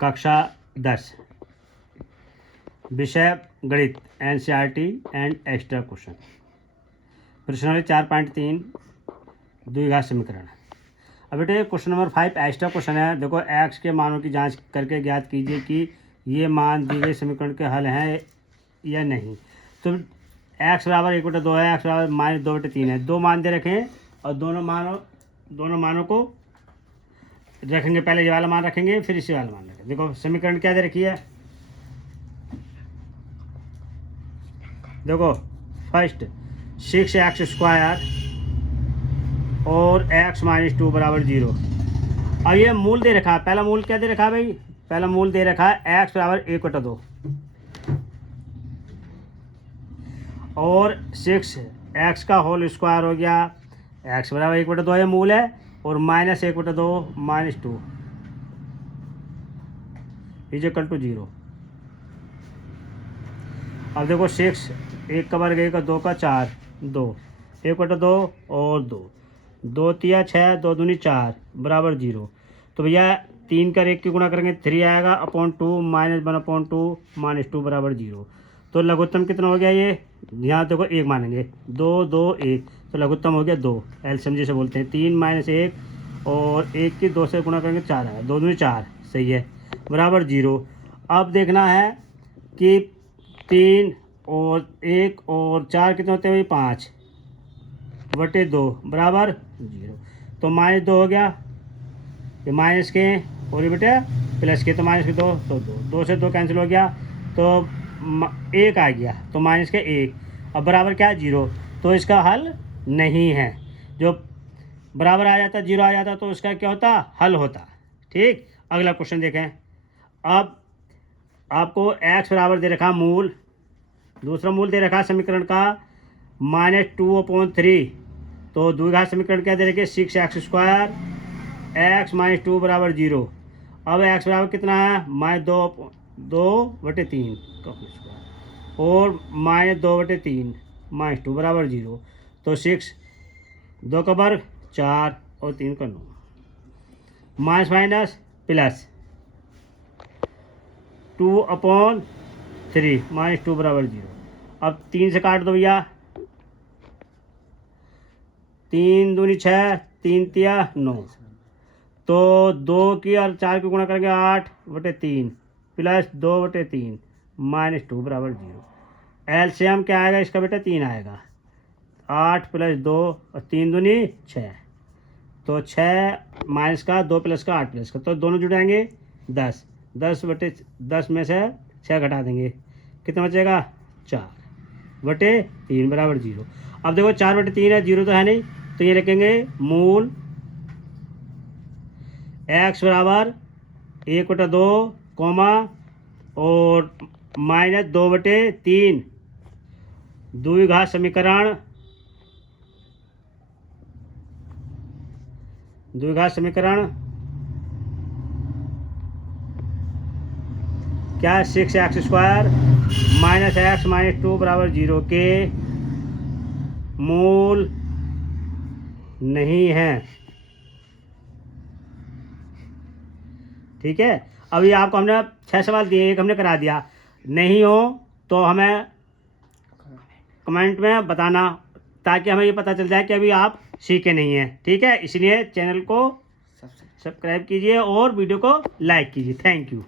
कक्षा 10 विषय गणित NCERT एंड एक्स्ट्रा क्वेश्चन। प्रश्नावली 4.3 द्विघात समीकरण। अब बेटे क्वेश्चन नंबर 5 एक्स्ट्रा क्वेश्चन है। देखो एक्स के मानों की जांच करके ज्ञात कीजिए कि ये मान दी गई समीकरण के हल हैं या नहीं। तो एक्स बराबर 1/2 है, एक्स बराबर -2/3 है। दो मान दे रखे हैं और दोनों मानों को रखेंगे। पहले ये वाला मान रखेंगे, फिर इसी वाला मान रखेंगे। देखो समीकरण क्या दे रखी है। देखो फर्स्ट 6x² और x - 2 = 0। और ये मूल दे रखा है। पहला मूल क्या दे रखा है भाई? पहला मूल दे रखा है x बराबर 1/2 और 6x का होल स्क्वायर हो गया। x बराबर 1/2 ये मूल है और -1/2 - 2 = 0। अब देखो 6 1 का वर्ग 1 का 2 का 4 2 1/2 और 2 2 तिया 6 2 दूनी 4 बराबर 0। तो भैया 3 का 1 की गुणा करेंगे 3 आएगा अपॉन 2 -1/2 - 2 बराबर 0। तो लघुत्तम कितना हो गया ये? यहाँ देखो 1 मानेंगे 2 2 1 तो लघुत्तम हो गया 2। एलसीएम जिसे बोलते हैं 3 - 1 और 1 की 2 से गुणा करेंगे 4 आएगा 2 दूनी 4 सही है बराबर 0। अब देखना है कि 3 और 1 और 4 कितने होते हैं भाई? 5/2 बराबर 0। तो -2 हो गया, ये माइनस के और ये बेटे प्लस के, तो -2 तो 2 से 2 कैंसिल हो गया तो 1 आ गया, तो -1 अब बराबर क्या है? 0। तो इसका हल नहीं है। जो बराबर आ जाता 0 आ जाता तो इसका क्या होता? हल होता। ठीक, अगला क्वेश्चन देखें। अब आपको x बराबर दे रखा मूल, दूसरा मूल दे रखा समीकरण का -2/3। तो द्विघात समीकरण क्या दे रखे? 6x² x - 2 = 0। अब x बराबर कितना है? -2/3 और -2/3 - 2 = 0। तो 6 2 का वर्ग 4 और 3 का 9 माइनस प्लस 2/3 -2 = 0। अब 3 से काट दो भैया, 3 दूनी 6 3 तिया 9 तो 2 की और 4 की गुणा करेंगे 8/3 प्लस 2/3 - 2 = 0। एलसीएम क्या आएगा इसका बेटा? 3 आएगा। 8 + 2 और 3 दूनी 6 तो 6 माइनस का 2 प्लस का 8 प्लस का, तो दोनों जुड़ जाएंगे 10 10 में से 6 घटा देंगे, कितना बचेगा? 4/3 = 0। अब देखो 4/3 है, 0 तो है नहीं, तो ये लिखेंगे मूल x बराबर 1/2 कॉमा और -2/3 द्विघात समीकरण क्या है? 6x² -x - 2 = 0 के मूल नहीं है। ठीक है, अभी आपको हमने 6 सवाल दिए, एक हमने करा दिया। नहीं हो तो हमें कमेंट में बताना, ताकि हमें ये पता चल जाए कि अभी आप सीखे नहीं हैं। ठीक है, इसलिए चैनल को सब्सक्राइब कीजिए और वीडियो को लाइक कीजिए। Thank you.